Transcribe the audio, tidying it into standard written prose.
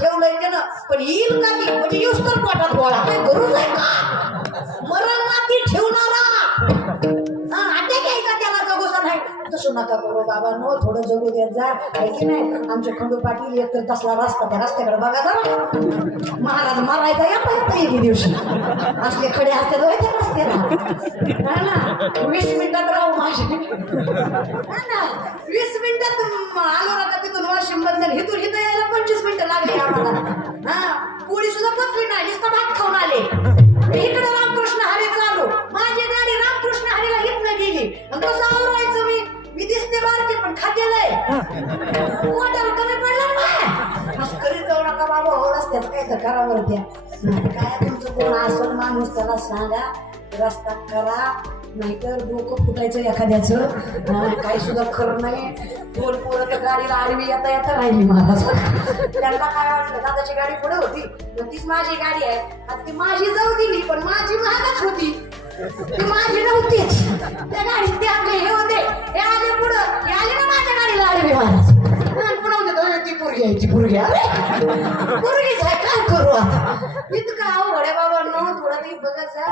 ठेवलंय त्यानं, पण येईल का ती म्हणजे येऊस तर पोटात गोळा काय गरज आहे का? मरण माती ठेवणारा आटे घ्यायचा त्याला जगूसा नाही. तसं नका करू बाबा, नो थोडं जगू देत जा, आहे की नाही. आमचे खंडू पाटील एक तर तसला रस्ता, त्या रस्त्याकडे बघा जा. महाराज मारायचा येता एके दिवशी असले खडे असते त्या रस्त्याला ना. 20 मिनिटात राहू माझे ना, 20 मिनिटात आलो ना का तिथून वाशिम बंदर इथून इथं यायला 25 मिनिटं लागली आम्हाला. हा पोळी सुद्धा पचली नाही, नुसतं भात खाऊन आले. इकडे रामकृष्ण हरी चालू, माझी गाडी रामकृष्ण हरीला इथनं गेली. कसं आवरायचं मी दिसते बारकी पण खातेलं आहे. पोटाला कमी पडलं ना, असं करीत जाऊ नका बाबा. हो रस्त्यात काय तर करावं द्या. काय तुमचं कोण असं माणूस त्याला सांगा रस्ता करा, नाहीतर डोकं फुटायचं एखाद्याचं. काही सुद्धा खरं नाही. 2 पोरं तर गाडीला आडवी येता येता राहिली महाराज. त्यांना काय वाटलं, दादाची गाडी पुढे होती, तीच माझी गाडी आहे. आता ती माझी जाऊ दिली, पण माझी महागच होती, ती माझी नव्हतीच. त्या गाडीत ते आपले हे होते, हे आले पुढं, हे आले ना माझ्या गाडीला आडवी महाराज. पुढे होते ती पोरगी आहे, ती पोरगी पोरगीच आहे, काय करू आता. इतकं अवघड आहे बाबा. न थोडं तरी बघत जा.